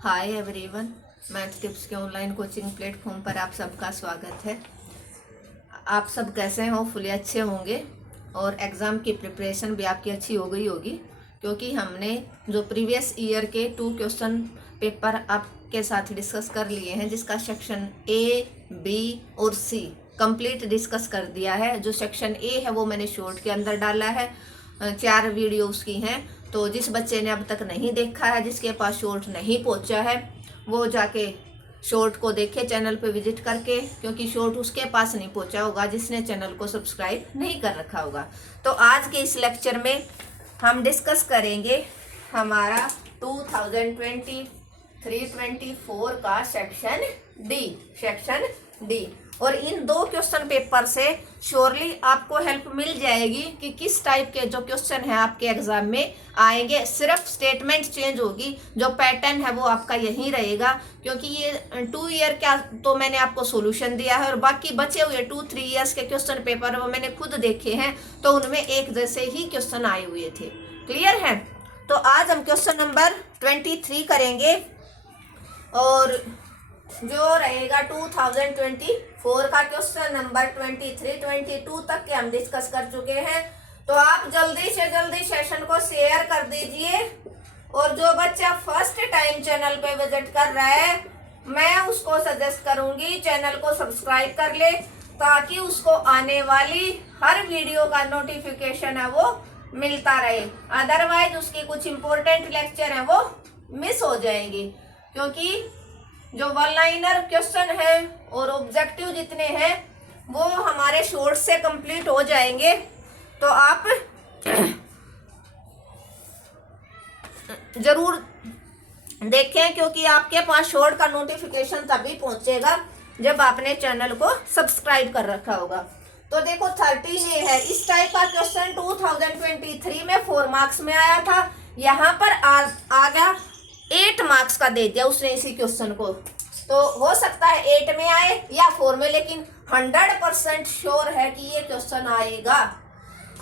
Hi everyone, math tips के online coaching platform पर आप सबका स्वागत है। आप सब कैसे हैं? होपफुली अच्छे होंगे और एग्ज़ाम की प्रिपरेशन भी आपकी अच्छी हो गई होगी, क्योंकि हमने जो प्रीवियस ईयर के 2 क्वेश्चन पेपर आपके साथ डिस्कस कर लिए हैं, जिसका सेक्शन ए, बी और सी कंप्लीट डिस्कस कर दिया है। जो सेक्शन ए है वो मैंने शॉर्ट के अंदर डाला है, 4 वीडियो उसकी हैं। तो जिस बच्चे ने अब तक नहीं देखा है, जिसके पास शॉर्ट नहीं पहुंचा है, वो जाके शॉर्ट को देखे चैनल पे विजिट करके, क्योंकि शॉर्ट उसके पास नहीं पहुंचा होगा जिसने चैनल को सब्सक्राइब नहीं कर रखा होगा। तो आज के इस लेक्चर में हम डिस्कस करेंगे हमारा 2023-24 का सेक्शन डी। और इन 2 क्वेश्चन पेपर से श्योरली आपको हेल्प मिल जाएगी कि किस टाइप के जो क्वेश्चन है आपके एग्जाम में आएंगे। सिर्फ स्टेटमेंट चेंज होगी, जो पैटर्न है वो आपका यही रहेगा, क्योंकि ये 2 ईयर का तो मैंने आपको सॉल्यूशन दिया है और बाकी बचे हुए 2-3 ईयर्स के क्वेश्चन पेपर वो मैंने खुद देखे हैं, तो उनमें एक जैसे ही क्वेश्चन आए हुए थे। क्लियर है? तो आज हम क्वेश्चन नंबर 23 करेंगे और जो रहेगा 2024 का क्वेश्चन नंबर 23-22 तक के हम डिस्कस कर चुके हैं। तो आप जल्दी से जल्दी सेशन को शेयर कर दीजिए, और जो बच्चा फर्स्ट टाइम चैनल पे विजिट कर रहा है, मैं उसको सजेस्ट करूंगी चैनल को सब्सक्राइब कर ले, ताकि उसको आने वाली हर वीडियो का नोटिफिकेशन है वो मिलता रहे। अदरवाइज उसकी कुछ इंपॉर्टेंट लेक्चर है वो मिस हो जाएंगे, क्योंकि जो वन लाइनर क्वेश्चन है और ऑब्जेक्टिव जितने हैं वो हमारे शॉर्ट से कंप्लीट हो जाएंगे। तो आप जरूर देखें, क्योंकि आपके पास शॉर्ट का नोटिफिकेशन तभी पहुंचेगा जब आपने चैनल को सब्सक्राइब कर रखा होगा। तो देखो 13A है, इस टाइप का क्वेश्चन 2023 में 4 मार्क्स में आया था। यहाँ पर आ गया 8 मार्क्स का दे दिया उसने इसी क्वेश्चन को। तो हो सकता है 8 में आए या 4 में, लेकिन 100% श्योर है कि ये क्वेश्चन आएगा।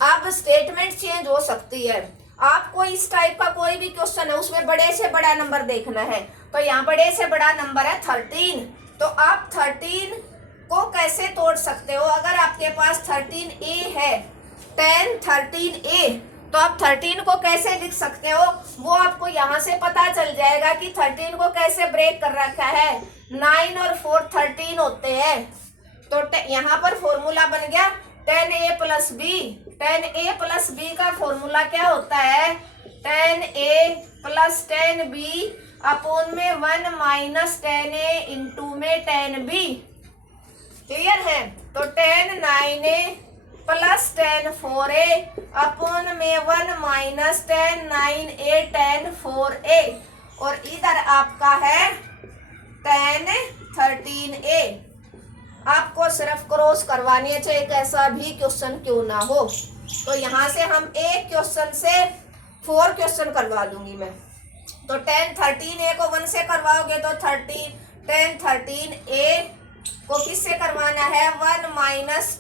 अब स्टेटमेंट चेंज हो सकती है। आपको इस टाइप का कोई भी क्वेश्चन है उसमें बड़े से बड़ा नंबर देखना है, तो यहाँ बड़े से बड़ा नंबर है 13। तो आप 13 को कैसे तोड़ सकते हो? अगर आपके पास 13A है, 10 13A, तो आप 13 को कैसे लिख सकते हो वो आपको यहाँ से पता चल जाएगा कि 13 को कैसे ब्रेक कर रखा है। 9 और 4 13 होते हैं। तो यहाँ पर फॉर्मूला बन गया 10A + B। 10A + B का फॉर्मूला क्या होता है? 10A + 10B अपॉन में 1 - 10A इंटू में 10B। क्लियर है? तो 10 9A + 10 4A अपॉन में 1 - 10 9A 10 4A, और इधर आपका है 10 13A। आपको सिर्फ क्रॉस करवानी है, चाहे कैसा भी क्वेश्चन क्यों ना हो। तो यहाँ से हम एक क्वेश्चन से 4 क्वेश्चन करवा दूंगी मैं। तो 10 13A को 1 से करवाओगे तो 10 13A को किससे करवाना है? 1 -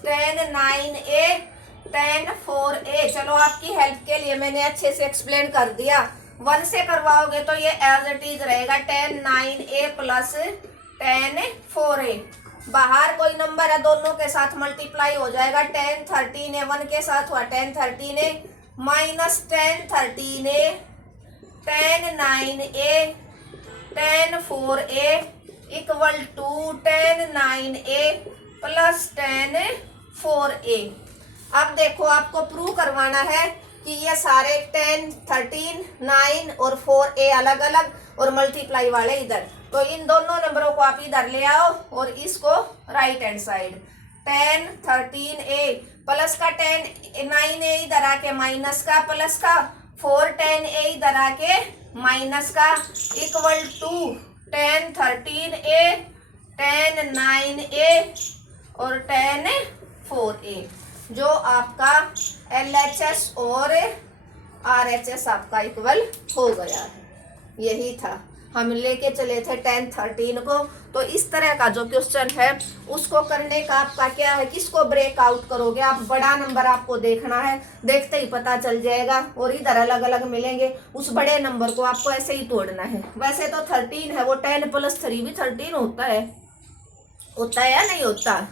10 9A 10 4A। चलो आपकी हेल्प के लिए मैंने अच्छे से एक्सप्लेन कर दिया। 1 से करवाओगे तो ये एज इट इज रहेगा 10 9A + 10 4A। बाहर कोई नंबर है, दोनों के साथ मल्टीप्लाई हो जाएगा। 10 13A 1 के साथ हुआ 10 13A - 10 13A 10 9A 10 4A equal to 10 9A + 10 4A। अब देखो आपको प्रूव करवाना है कि ये सारे 10 13 9 और 4A अलग अलग और मल्टीप्लाई वाले इधर। तो इन दोनों नंबरों को आप इधर ले आओ और इसको right hand side 10 13A plus का 10 9A इधर आके माइनस का, प्लस का 4 10A इधर आके माइनस का, इक्वल टू 10 13A 10 9A और 10 4A। जो आपका LHS और RHS आपका इक्वल हो गया है। यही था। हम लेके चले थे 10 13 को। तो इस तरह का जो क्वेश्चन है उसको करने का आपका क्या है, किसको ब्रेकआउट करोगे आप, बड़ा नंबर आपको देखना है, देखते ही पता चल जाएगा। और इधर अलग अलग मिलेंगे, उस बड़े नंबर को आपको ऐसे ही तोड़ना है। वैसे तो 13 है, वो 10 + 3 भी 13 होता है या नहीं होता,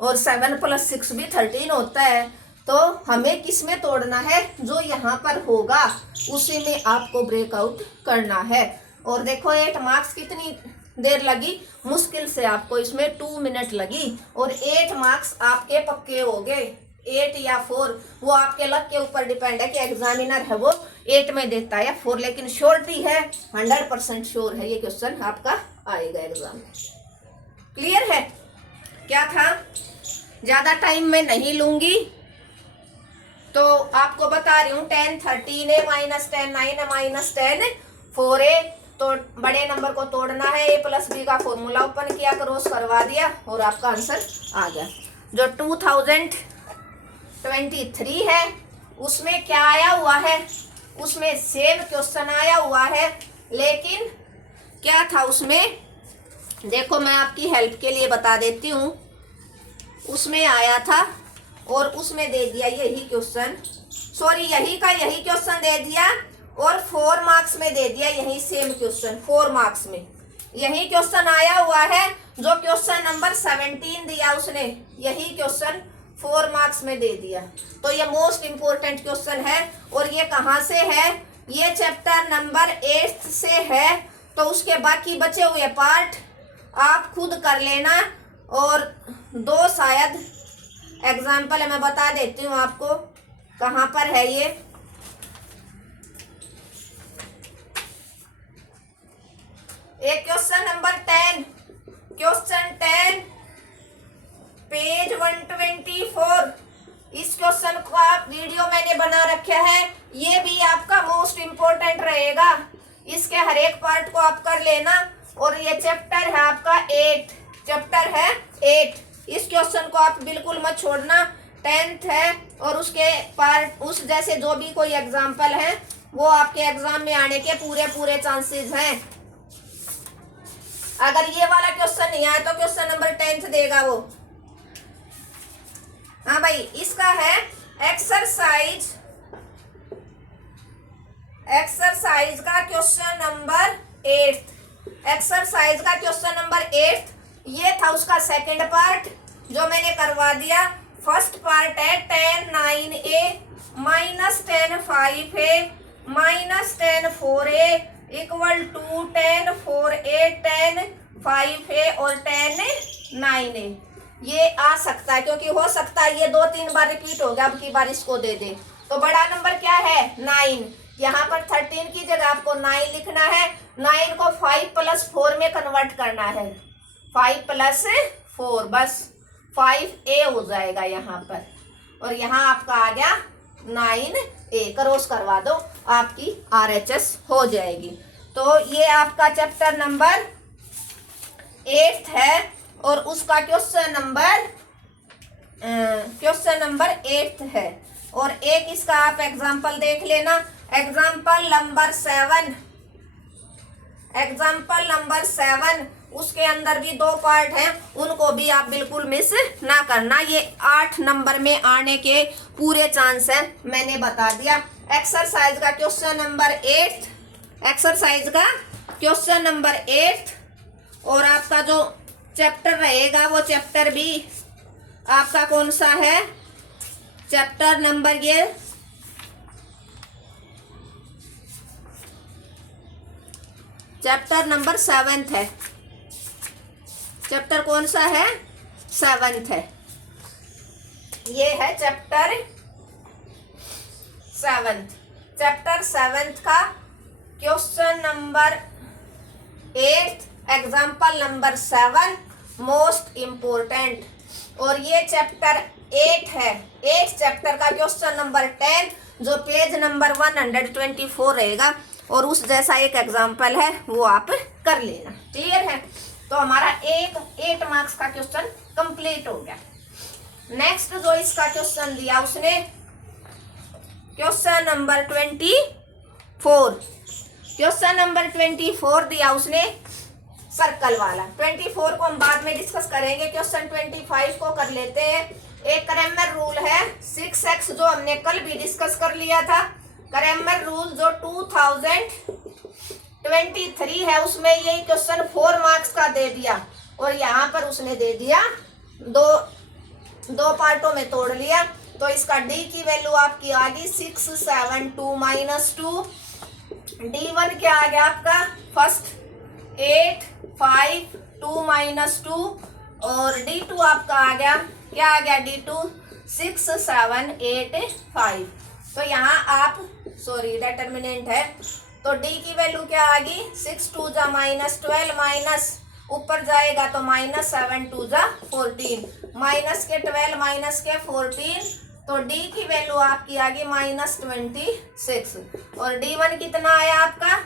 और 7 + 6 भी 13 होता है। तो हमें किस में तोड़ना है, जो यहाँ पर होगा उसी में आपको ब्रेकआउट करना है। और देखो 8 मार्क्स कितनी देर लगी, मुश्किल से आपको इसमें 2 मिनट लगी, और 8 मार्क्स आपके पक्के हो गए। 8 या 4 वो आपके लक के ऊपर डिपेंड है कि एग्जामिनर है वो 8 में देता है या 4, लेकिन श्योरिटी है 100% श्योर है ये क्वेश्चन आपका आएगा एग्जाम में। क्लियर है? क्या था, ज्यादा टाइम में नहीं लूंगी, तो आपको बता रही हूँ 10 13 है, -10 9 है, -10 4 है। तो बड़े नंबर को तोड़ना है, a + b का फॉर्मूला ओपन किया, क्रॉस करवा दिया और आपका आंसर आ गया। जो 2023 है उसमें क्या आया हुआ है, उसमें सेम क्वेश्चन आया हुआ है, लेकिन क्या था उसमें, देखो मैं आपकी हेल्प के लिए बता देती हूँ। उसमें आया था और उसमें दे दिया यही क्वेश्चन, सॉरी यही का यही क्वेश्चन दे दिया, और 4 मार्क्स में दे दिया यही सेम क्वेश्चन। 4 मार्क्स में यही क्वेश्चन आया हुआ है, जो क्वेश्चन नंबर 17 दिया उसने, यही क्वेश्चन 4 मार्क्स में दे दिया। तो ये मोस्ट इंपोर्टेंट क्वेश्चन है, और ये कहाँ से है, ये चैप्टर नंबर 8 से है। तो उसके बाकी बचे हुए पार्ट आप खुद कर लेना, और 2 शायद एग्जाम्पल मैं बता देती हूँ आपको कहाँ पर है ये। एक क्वेश्चन नंबर 10, क्वेश्चन 10 पेज 124, इस क्वेश्चन का वीडियो मैंने बना रखा है, ये भी आपका मोस्ट इंपोर्टेंट रहेगा। इसके हर एक पार्ट को आप कर लेना। और ये चैप्टर है आपका 8, चैप्टर है 8, इस क्वेश्चन को आप बिल्कुल मत छोड़ना। 10th है, और उसके पार्ट उस जैसे जो भी कोई एग्जाम्पल है वो आपके एग्जाम में आने के पूरे चांसेस हैं। अगर ये वाला क्वेश्चन नहीं आया तो क्वेश्चन नंबर 10th देगा वो। हाँ भाई, इसका है एक्सरसाइज का क्वेश्चन नंबर 8, एक्सरसाइज का क्वेश्चन नंबर 8। ये था उसका सेकंड पार्ट जो मैंने करवा दिया। फर्स्ट पार्ट है 10 9a -10 5a -10 4a = 10 4a 10 5a और 10 9a। ये आ सकता है, क्योंकि हो सकता है ये 2-3 बार रिपीट हो गया, अब की बार इसको दे दे। तो बड़ा नंबर क्या है 9, यहाँ पर 13 की जगह आपको 9 लिखना है। 9 को 5 + 4 में कन्वर्ट करना है, 5 + 4, बस 5a हो जाएगा यहाँ पर, और यहाँ आपका आ गया 9a, क्रॉस करवा दो, आपकी RHS हो जाएगी। तो ये आपका चैप्टर नंबर 8 है, और उसका क्वेश्चन नंबर 8 है। और एक इसका आप एग्जाम्पल देख लेना, एग्जाम्पल नंबर 7, उसके अंदर भी 2 पार्ट हैं, उनको भी आप बिल्कुल मिस ना करना। ये 8 नंबर में आने के पूरे चांस है, मैंने बता दिया। एक्सरसाइज का क्वेश्चन नंबर 8, और आपका जो चैप्टर रहेगा वो चैप्टर भी आपका कौन सा है, चैप्टर नंबर ये चैप्टर नंबर 7 है। चैप्टर कौन सा है, 7 है। ये है चैप्टर 7 का question number 8, example number 7, most important. और ये चैप्टर 8 है। 8 चैप्टर का क्वेश्चन नंबर 10 जो पेज नंबर 124 रहेगा, और उस जैसा एक एग्जाम्पल है वो आप कर लेना। क्लियर है? तो हमारा 8 मार्क्स का क्वेश्चन कंप्लीट हो गया। नेक्स्ट जो इसका क्वेश्चन दिया उसने, क्वेश्चन नंबर 24, क्वेश्चन नंबर 24 दिया उसने सर्कल वाला। 24 को हम बाद में डिस्कस करेंगे। क्वेश्चन 25 को कर लेते हैं। एक क्रैमर रूल है 6x जो हमने कल भी डिस्कस कर लिया था। क्रैमर रूल जो 2023 है उसमें यही क्वेश्चन 4 मार्क्स का दे दिया और यहाँ पर उसने दे दिया दो पार्टों में तोड़ लिया। तो इसका डी की वैल्यू आपकी आ गई 6 7 2 -2। D1 क्या आ गया आपका फर्स्ट 8 5 2 -2 और D2 आपका आ गया क्या आ गया D2 6 7 8 5। तो यहाँ आप डिटर्मिनेंट है तो D की वैल्यू क्या आ गई 6 2 जा -12 माइनस ऊपर जाएगा तो -7 2 जा 14 माइनस के 12 माइनस के 14 तो D की वैल्यू आपकी आ गई -26 और D1 कितना आया आपका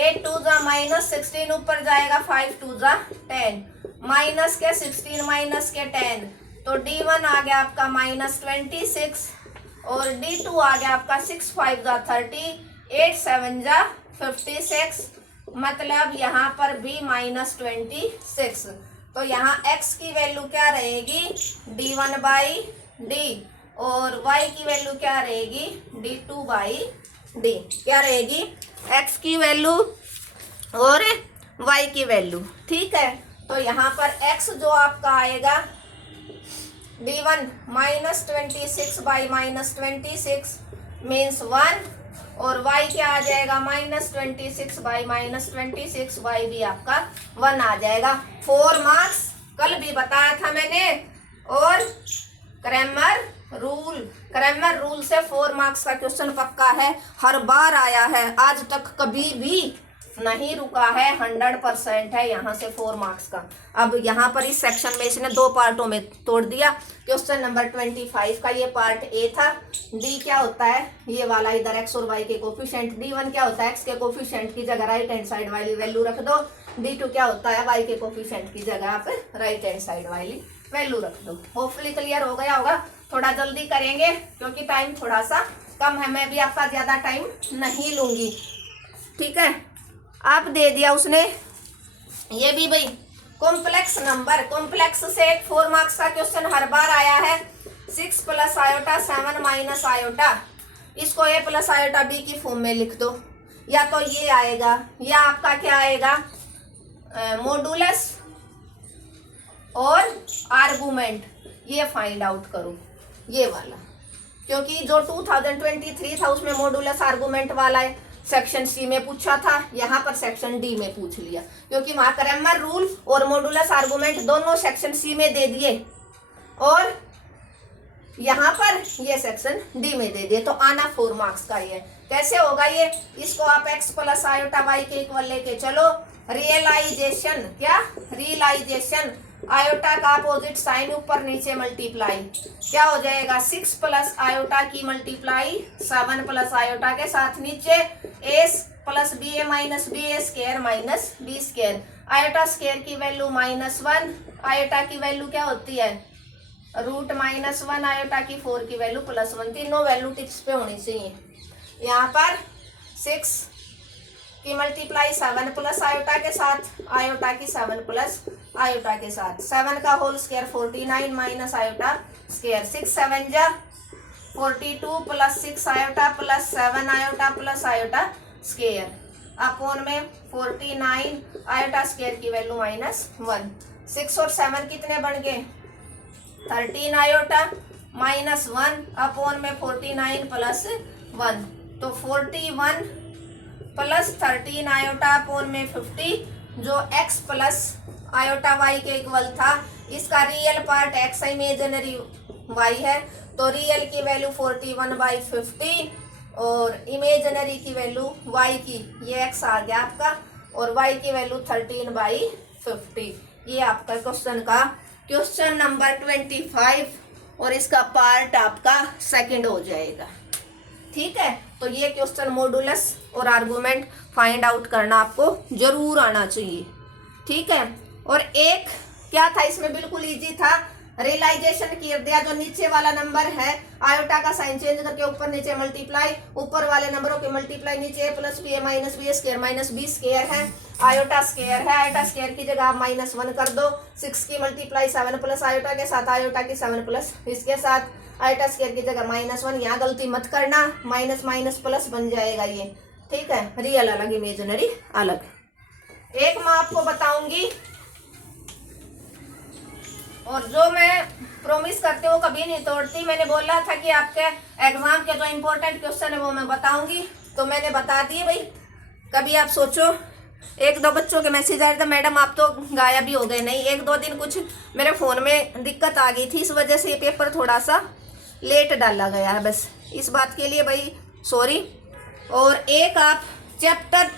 8 2 जा -16 ऊपर जाएगा 5 2 जा 10 माइनस के 16 माइनस के 10 तो D1 आ गया आपका -26 और D2 आ गया आपका 6 5 जा 30 8 7 जा 56 मतलब यहाँ पर भी -26। तो यहाँ x की वैल्यू क्या रहेगी D1/D और y की वैल्यू क्या रहेगी D2/D। क्या रहेगी x की वैल्यू और y की वैल्यू। ठीक है तो यहाँ पर x जो आपका आएगा D1 -26/-26 मीन्स 1 और y क्या आ जाएगा -26/-26 y भी आपका 1 आ जाएगा। 4 मार्क्स कल भी बताया था मैंने। और क्रैमर रूल से 4 मार्क्स का क्वेश्चन पक्का है, हर बार आया है, आज तक कभी भी नहीं रुका है, 100% है यहाँ से 4 मार्क्स का। अब यहाँ पर इस सेक्शन में इसने 2 पार्टों में तोड़ दिया। क्वेश्चन नंबर 25 का ये पार्ट ए था। डी क्या होता है ये वाला इधर x और y के कोफिशिएंट। D1 क्या होता है x के कोफिशिएंट की जगह राइट हैंड साइड वाली वैल्यू रख दो। D2 क्या होता है y के कोफिशिएंट की जगह आप राइट हैंड साइड वाली वैल्यू रख दो। होपफुली क्लियर हो गया होगा। थोड़ा जल्दी करेंगे क्योंकि टाइम थोड़ा सा कम है, मैं भी आपका ज्यादा टाइम नहीं लूंगी। ठीक है आप दे दिया उसने ये भी भाई कॉम्प्लेक्स नंबर। कॉम्प्लेक्स से एक 4 मार्क्स का क्वेश्चन हर बार आया है। 6 + आयोटा 7 - आयोटा, इसको a + आयोटा b की फॉर्म में लिख दो। या तो ये आएगा या आपका क्या आएगा मॉडुलस और आर्गुमेंट। ये फाइंड आउट करो ये वाला, क्योंकि जो 2023 था उसमें मॉडुलस आर्गुमेंट वाला है सेक्शन सी में पूछा था, यहाँ पर सेक्शन डी में पूछ लिया क्योंकि वहां क्रैमर रूल और मॉडुलस आर्गुमेंट दोनों सेक्शन सी में दे दिए और यहाँ पर ये सेक्शन डी में दे दिए। तो आना 4 मार्क्स का ये कैसे होगा ये, इसको आप x + आयोटा y के इक्वल लेके चलो। रियलाइजेशन क्या रियलाइजेशन आयोटा का अपोजिट साइन ऊपर नीचे मल्टीप्लाई क्या हो जाएगा 6 + आयोटा की मल्टीप्लाई 7 + आयोटा के साथ नीचे a + ba - ba² - b²। Iota square की वैल्यू -1, आयोटा की वैल्यू क्या होती है √-1, आयोटा की 4 की वैल्यू +1। तीनों वैल्यू टिप्स पे होनी चाहिए। यहाँ पर 6 की मल्टीप्लाई 7 + आयोटा के साथ, आयोटा की 7 + आयोटा के साथ, 7 का होल स्क्वायर 49 - आयोटा स्क्वायर। 6 7 जा 42 + 6 iota + 7 iota + iota square upon में 49 आयोटा स्क्वायर की वैल्यू -1। 6 और 7 कितने बन गए 13 आयोटा -1 अपॉन में 49 + 1 तो 41 + 13 आयोटा अपॉन में 50 जो x + आयोटा y के इक्वल था। इसका real part x imaginary y है तो रियल की वैल्यू 41/50 और इमेजिनरी की वैल्यू y की ये x आ गया आपका और y की वैल्यू 13/50। ये आपका क्वेश्चन नंबर 25 और इसका पार्ट आपका सेकंड हो जाएगा। ठीक है तो ये क्वेश्चन मॉडुलस और आर्गुमेंट फाइंड आउट करना आपको जरूर आना चाहिए। ठीक है और एक क्या था इसमें बिल्कुल इजी था रियलाइजेशन कर दिया। जो नीचे वाला नंबर है आयोटा का साइन चेंज करके ऊपर नीचे मल्टीप्लाई, ऊपर वाले नंबरों के मल्टीप्लाई, नीचे A plus B A minus B square minus B square है, आयोटा स्क्वायर है। आयोटा स्क्वायर की जगह आप -1 कर दो। 6 की मल्टीप्लाई 7 प्लस आयोटा के साथ, आयोटा की 7 प्लस इसके साथ, आयोटा स्क्वायर की जगह -1। यहाँ गलती मत करना, माइनस माइनस प्लस बन जाएगा ये, ठीक है। रियल अलग, इमेजिनरी अलग। एक मैं आपको बताऊंगी, और जो मैं प्रॉमिस करती हूँ कभी नहीं तोड़ती। मैंने बोला था कि आपके एग्जाम के जो इम्पोर्टेंट क्वेश्चन है वो मैं बताऊंगी, तो मैंने बता दिए भाई। कभी आप सोचो, 1-2 बच्चों के मैसेज आए थे, मैडम आप तो गायब ही हो गए। नहीं, 1-2 दिन कुछ मेरे फ़ोन में दिक्कत आ गई थी, इस वजह से ये पेपर थोड़ा सा लेट डाला गया है, बस इस बात के लिए भाई सॉरी। और एक आप चैप्टर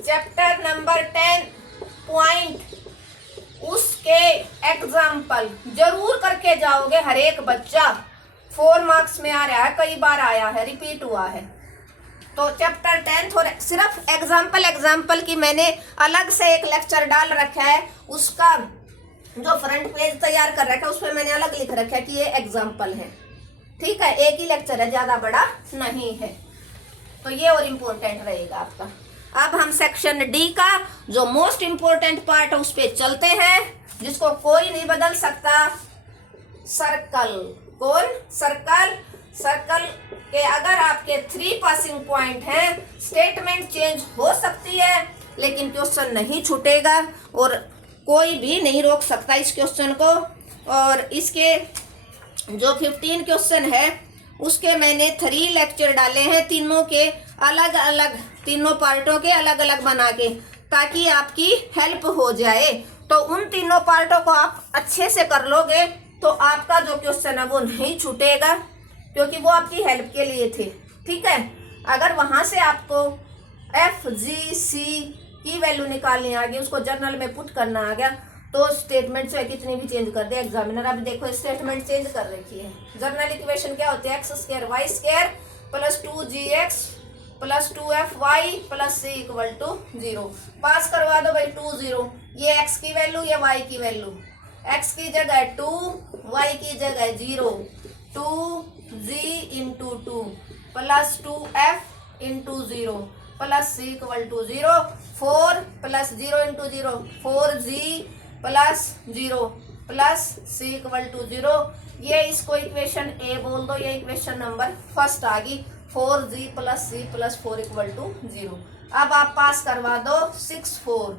10 नंबर 10 पॉइंट, उसके एग्जाम्पल जरूर करके जाओगे हर एक बच्चा। 4 मार्क्स में आ रहा है, कई बार आया है, रिपीट हुआ है। तो चैप्टर 10 और सिर्फ एग्जाम्पल की मैंने अलग से एक लेक्चर डाल रखा है। उसका जो फ्रंट पेज तैयार कर रखा है उस पर मैंने अलग लिख रखा है कि ये एग्जाम्पल है, ठीक है। एक ही लेक्चर है, ज्यादा बड़ा नहीं है, तो ये और इम्पोर्टेंट रहेगा आपका। अब हम सेक्शन डी का जो मोस्ट इम्पोर्टेंट पार्ट है उस पे चलते हैं, जिसको कोई नहीं बदल सकता। सर्कल। कौन? सर्कल। सर्कल के अगर आपके 3 पासिंग पॉइंट हैं, स्टेटमेंट चेंज हो सकती है लेकिन क्वेश्चन नहीं छूटेगा, और कोई भी नहीं रोक सकता इस क्वेश्चन को। और इसके जो 15 क्वेश्चन है उसके मैंने 3 लेक्चर डाले हैं, तीनों के अलग अलग, तीनों पार्टों के अलग अलग बना के, ताकि आपकी हेल्प हो जाए। तो उन तीनों पार्टों को आप अच्छे से कर लोगे तो आपका जो क्वेश्चन है वो नहीं छूटेगा, क्योंकि वो आपकी हेल्प के लिए थे, ठीक है। अगर वहां से आपको FGC की वैल्यू निकालनी आ गई, उसको जर्नल में पुट करना आ गया, तो स्टेटमेंट से कितनी भी चेंज कर दे एग्जामिनर। अब देखो स्टेटमेंट चेंज कर रखी है। जर्नल इक्वेशन क्या होती है? x² y² plus 2gx plus 2fy plus c equal to 0। Pass करवा दो भाई 2 0। ये x की वैल्यू, ये y की वैल्यू। x की जगह 2, y की जगह 0। 2g into 2 plus 2f into 0 plus c equal to 0। 4 plus 0 into 0 4g plus 0 plus c equal to 0। ये इसको इक्वेशन ए बोल दो, ये इक्वेशन नंबर फर्स्ट आ गई। 4g plus c plus 4 equal to 0। अब आप पास करवा दो 6 4।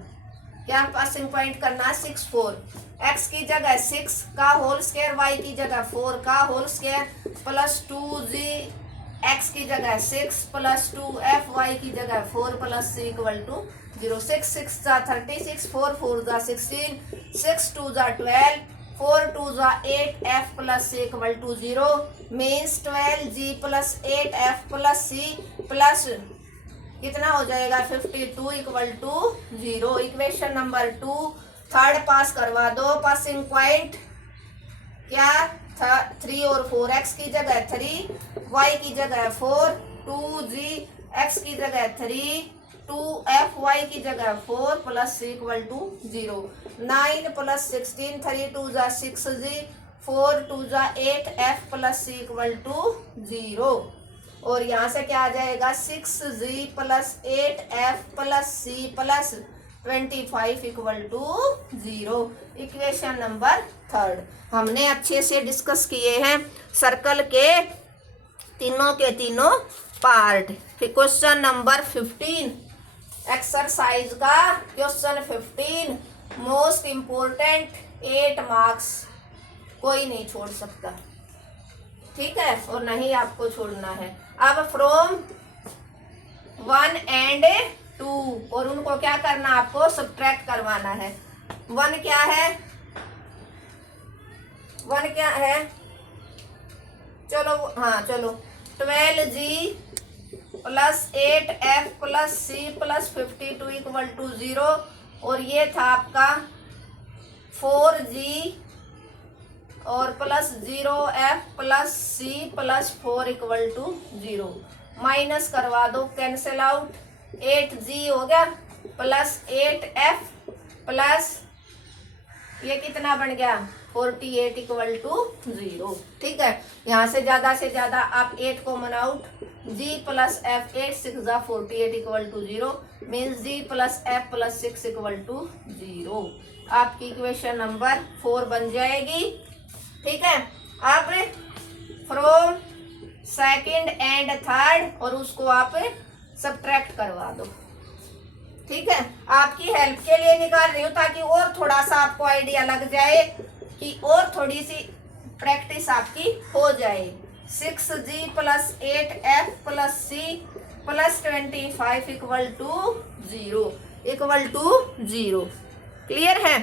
क्या पासिंग पॉइंट करना है? 6 4। x की जगह 6 का होल स्क्वायर, y की जगह 4 का whole square plus 2g x की जगह 6 प्लस 2f y की जगह 4 प्लस c इक्वल टू 0। 6 6 जा 36, 4 4 जा 16, 6 2 जा 12, 4 2 जा 8 f plus c equal to 0 means 12g plus 8f plus c plus कितना हो जाएगा 52 equal to 0। Equation number 2 third pass करवा दो। पासिंग पॉइंट क्या था? 3 और 4। x की जगह 3, y की जगह 4, 2g x की जगह 3, 2f y की जगह 4 plus c equal to 0। 9 plus 16, 3 2 जा 6g, 4 2 जा 8f plus c equal to 0। और यहाँ से क्या आ जाएगा? 6g plus 8f plus c plus 25 equal to 0। Equation number 3 हमने अच्छे से डिस्कस किए हैं सर्कल के तीनों पार्ट। फिर क्वेश्चन नंबर 15, एक्सरसाइज का क्वेश्चन 15 मोस्ट इम्पोर्टेंट, 8 मार्क्स, कोई नहीं छोड़ सकता, ठीक है, और नहीं आपको छोड़ना है। अब फ्रॉम 1 एंड 2, और उनको क्या करना? आपको सब्ट्रैक्ट करवाना है। 1 क्या है? 1 क्या है? चलो हाँ चलो 12g plus 8f plus c plus 52 equal to 0। और ये था आपका 4g और plus 0f plus c plus 4 equal to 0। Minus करवा दो, कैंसिल आउट। 8g हो गया प्लस 8f प्लस ये कितना बन गया 48 इक्वल टू 0। ठीक है, यहाँ से ज्यादा आप 8 common out, g plus F 8 6 जा 48 equal to 0 means g plus F plus 6 equal to 0। आपकी इक्वेशन नंबर 4 बन जाएगी। ठीक है, आप फ्रॉम सेकंड एंड थर्ड और उसको आप सब्ट्रैक्ट करवा दो। ठीक है, आपकी हेल्प के लिए निकाल रही हूँ ताकि और थोड़ा सा आपको आइडिया लग जाए कि और थोड़ी सी प्रैक्टिस आपकी हो जाए। 6g plus 8f plus c plus 25 equal to 0 clear है?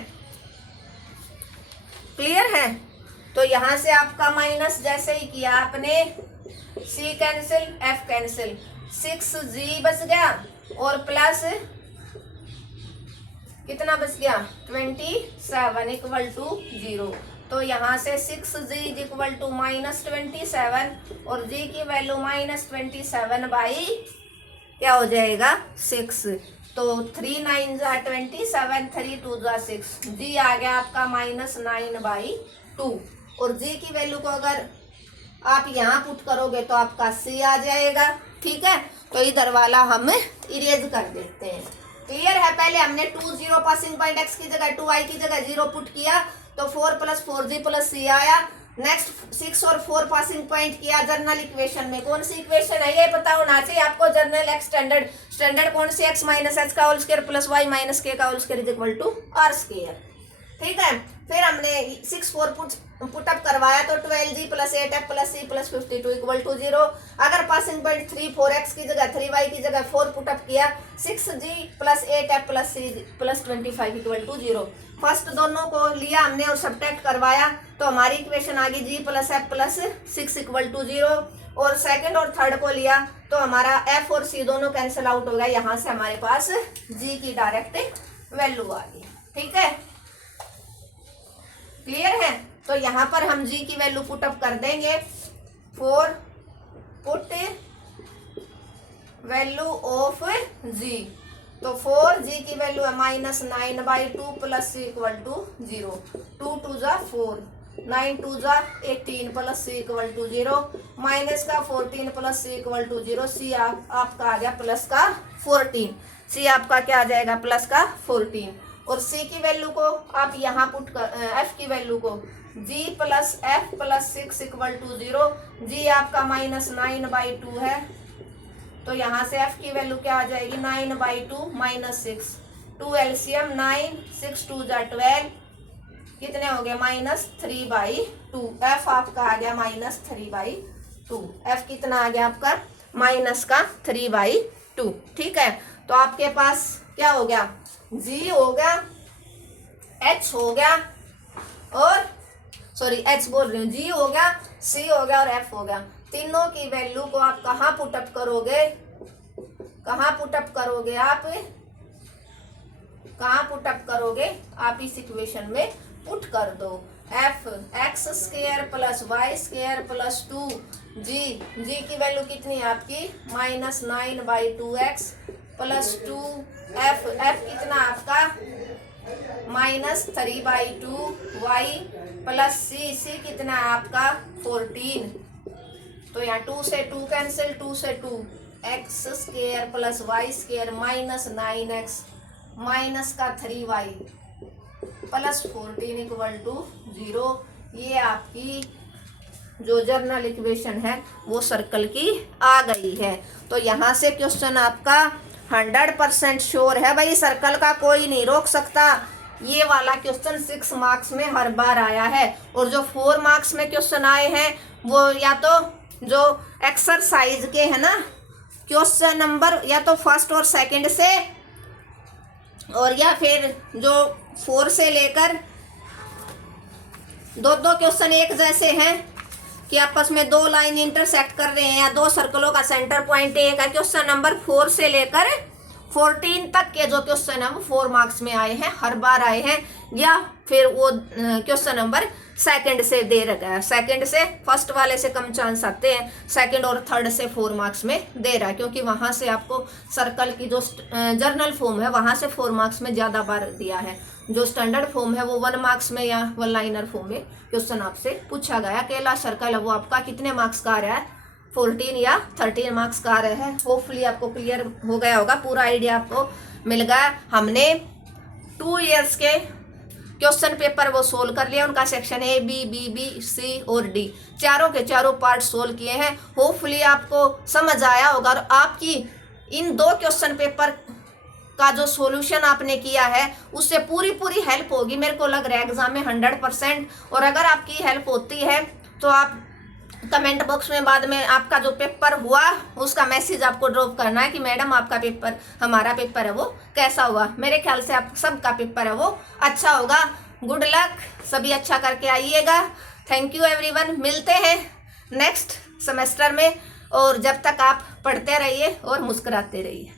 क्लियर है? तो यहां से आपका माइनस जैसे ही किया आपने, c cancel f cancel, 6g बच गया और प्लस कितना बच गया 27 इक्वल टू 0। तो यहाँ से 6g इक्वल टू -27 और g की वैल्यू -27 बाई क्या हो जाएगा 6। तो 3 9 जा 27, 3 2 जा 6, g आ गया आपका -9/2 और g की वैल्यू को अगर आप यहाँ पुट करोगे तो आपका c आ जाएगा। ठीक है, तो इधर वाला हम इरेज कर देते हैं। क्लियर है? पहले हमने 2 0 पासिंग पॉइंट x की जगह 2 y की जगह 0 पुट किया तो 4 प्लस 4g प्लस c आया। नेक्स्ट 6 और 4 पासिंग पॉइंट किया जर्नल इक्वेशन में। कौन सी इक्वेशन है ये पता होना चाहिए आपको। जर्नल x स्टैंडर्ड कौन सी x माइनस h का whole square plus y minus k का whole square is equal to r square. ठीक है, फिर हमने 6 4 पुटअप करवाया तो 12g plus 8f plus c plus 52 equal to 0। अगर पासिंग पॉइंट 3 4x की जगह 3y की जगह 4 पुटअप किया 6g plus 8f plus c plus 25 equal to 0। First दोनों को लिया हमने और सब्ट्रैक्ट करवाया तो हमारी इक्वेशन आ गई g plus f plus 6 equal to 0। और सेकंड और थर्ड को लिया तो हमारा f और c दोनों कैंसिल आउट हो गया। यहाँ से हमारे पास g की डायरेक्ट वैल्यू आ गई। ठीक है, क्लियर है? तो यहाँ पर हम g की वैल्यू पुटअप कर देंगे। 4 पुट वैल्यू ऑफ g, तो 4g की वैल्यू है -9/2 प्लस c इक्वल टू 0। 2 2 जा 4, 9 2 जा 18 plus c equal to 0, minus का 14 plus c equal to 0। c आपका आ गया प्लस का 14, c आपका क्या आ जाएगा प्लस का 14। और c की वैल्यू को आप यहाँ पुट कर, f की वैल्यू को g plus f plus 6 equal to 0। g आपका -9/2 है तो यहाँ से f की वैल्यू क्या आ जाएगी 9/2 माइनस 6, 2 एलसीएम 9, 6 2 जा 12, कितने हो गए -3/2। f आपका आ गया -3/2। f कितना आ गया आपका -3/2। ठीक है, तो आपके पास क्या हो गया g हो गया, h हो गया और सॉरी h बोल रही हूँ, g हो गया, c हो गया और f हो गया। तीनों की वैल्यू को आप कहाँ पुटअप करोगे? कहाँ पुटअप करोगे आप? कहाँ पुटअप करोगे आप? इस इक्वेशन में पुट कर दो। f x square plus Y square plus 2 g की वैल्यू कितनी है आपकी -9/2x प्लस 2 f कितना आपका -3/2 y प्लस c कितना है आपका 14। तो यहाँ 2 से 2 कैंसिल, 2 से 2 x square plus Y square -9x minus का 3y प्लस 14 इक्वल टू 0। ये आपकी जो जर्नल इक्वेशन है वो सर्कल की आ गई है। तो यहाँ से क्वेश्चन आपका 100% श्योर है भाई, सर्कल का कोई नहीं रोक सकता। ये वाला क्वेश्चन 6 मार्क्स में हर बार आया है और जो 4 मार्क्स में क्वेश्चन आए हैं वो या तो जो एक्सरसाइज के है ना क्वेश्चन नंबर या तो फर्स्ट और सेकंड से, और या फिर जो 4 से लेकर दो क्वेश्चन एक जैसे हैं कि आपस में 2 लाइन इंटरसेक्ट कर रहे हैं या 2 सर्कलों का सेंटर पॉइंट एक है। क्वेश्चन नंबर 4 से लेकर 14 तक के जो क्वेश्चन है वो 4 मार्क्स में आए हैं, हर बार आए हैं, या फिर वो क्वेश्चन नंबर सेकंड से दे रखा है, सेकंड से फर्स्ट वाले से कम चांस आते हैं, सेकंड और थर्ड से 4 मार्क्स में दे रहा है, क्योंकि वहां से आपको सर्कल की जो जर्नल फॉर्म है वहां से 4 मार्क्स में ज्यादा बार दिया है। जो स्टैंडर्ड फॉर्म है वो 1 मार्क्स में या 1 लाइनर फॉर्म में क्वेश्चन आपसे पूछा गया। अकेला सर्कल है वो आपका कितने मार्क्स का आ रहा है, 14 या 13 मार्क्स का आ रहा है। होपफुली आपको क्लियर हो गया होगा, पूरा आइडिया आपको मिल गया। हमने 2 ईयर्स के क्वेश्चन पेपर वो सोल्व कर लिया, उनका section A B B B C और डी चारों के चारों पार्ट सोल्व किए हैं। होपफुली आपको समझ आया होगा और आपकी इन 2 क्वेश्चन पेपर का जो सॉल्यूशन आपने किया है उससे पूरी हेल्प होगी, मेरे को लग रहा है एग्जाम में 100%। और अगर आपकी हेल्प होती है तो आप कमेंट बॉक्स में बाद में आपका जो पेपर हुआ उसका मैसेज आपको ड्रॉप करना है कि मैडम आपका पेपर, हमारा पेपर है वो कैसा हुआ। मेरे ख्याल से आप सबका पेपर है वो अच्छा होगा। गुड लक, सभी अच्छा करके आइएगा। थैंक यू एवरीवन, मिलते हैं नेक्स्ट सेमेस्टर में, और जब तक आप पढ़ते रहिए और मुस्कुराते रहिए।